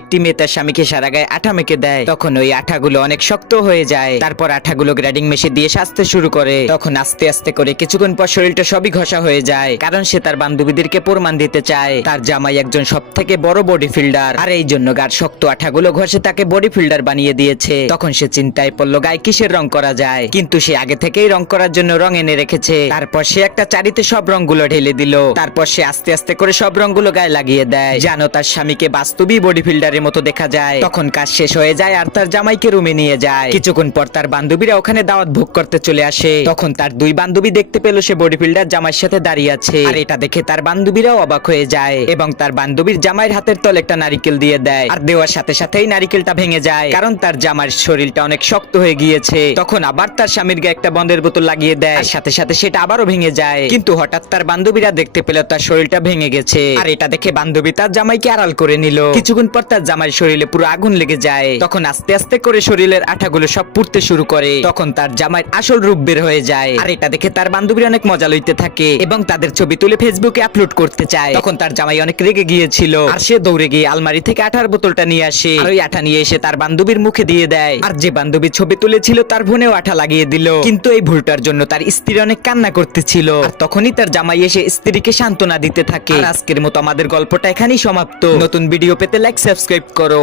একটি মেয়ে তার স্বামীকে সারা গায়ে আঠা মেখে দেয়। তখন ওই আঠাগুলো অনেক শক্ত হয়ে যায়। তারপর আঠাগুলো গ্রাইন্ডিং মেশিন দিয়ে সাজতে শুরু করে। তখন আস্তে আস্তে করে কিছুক্ষণ পর শরীরটা সবই ঘষা হয়ে যায়, কারণ সে তার বান্ধবীদেরকে প্রমাণ দিতে চায় তার জামাই একজন সব থেকে বড় বডি ফিল্ডার, আর এই জন্য গার শক্ত আঠাগুলো ঘষে তাকে বডি ফিল্ডার বানিয়ে দিয়েছে। তখন সে চিন্তায় পড়লো গায়ে কিসের রং করা যায়, কিন্তু সে আগে থেকেই রং করার জন্য রং এনে রেখেছে। তারপর সে একটা চারিতে সব রংগুলো ঢেলে দিল। তারপর সে আস্তে আস্তে করে সব রংগুলো গায়ে লাগিয়ে দেয়, যেন তার স্বামীকে বাস্তবিক বডি ফিল্ডারের মতো দেখা যায়। তখন কাজ শেষ হয়ে যায় আর তার জামাইকে রুমে নিয়ে যায়। কিছুক্ষণ পর তার বান্ধবীরা ওখানে দাওয়াত ভোগ করতে চলে আসে। তখন তার দুই বান্ধবী দেখতে পেল সে বডি ফিল্ডার জামাইয়ের সাথে দাঁড়িয়ে আছে, আর এটা দেখে তার বান্ধবীরাও অবাক হয়ে যায় এবং তার বান্ধবীর জামাইয়ের হাতের তলে একটা নারিকেল দিয়ে দেয়। আর দেওয়ার সাথে সাথেই নারিকেলটা ভেঙে যায়, কারণ তার জামাইয়ের শরীরটা অনেক শক্ত হয়ে গিয়েছে। তখন আবার তার স্বামীর গায়ে একটা বন্ধের বোতল লাগিয়ে দেয়, আর সাথে সাথে সেটা আবারও ভেঙে যায়। কিন্তু হঠাৎ তার বান্ধবীরা দেখতে পেল তার শরীরটা ভেঙে গেছে, আর এটা দেখে বান্ধবী তার জামাইকে আড়াল করে নিল। কিছুক্ষণ পর তার জামাইয়ের শরীরে পুরো আগুন লেগে যায়। তখন আস্তে আস্তে করে শরীরের আঠাগুলো সব পুড়তে শুরু করে। তখন তার জামাইয়ের আসল রূপ বের হয়ে যায়, আর এটা দেখে তার বান্ধবীরা অনেক মজা লইতে থাকে এবং তাদের ছবি তুলে ফেসবুকে আপলোড করতে চায়। তখন তার জামাই অনেক রেগে গিয়েছিল, আর সে দৌড়ে গিয়ে আলমারি থেকে আঠার বোতলটা নিয়ে আসে, আর ওই আঠা নিয়ে এসে তার বান্ধবীর মুখে দিয়ে দেয়। আর যে বান্ধবী ছবি তুলেছিল তার বোনেও আঠা লাগিয়ে দিল, কিন্তু এই ভুলটার জন্য তার স্ত্রী অনেক কান্না করতেছিল। আর তখনই তার জামাই এসে স্ত্রীকে সান্ত্বনা দিতে থাকে। আর আজকের মতো আমাদের গল্পটা এখানেই সমাপ্ত। নতুন ভিডিও পেতে লাইক সাবস্ক্রাইব করো।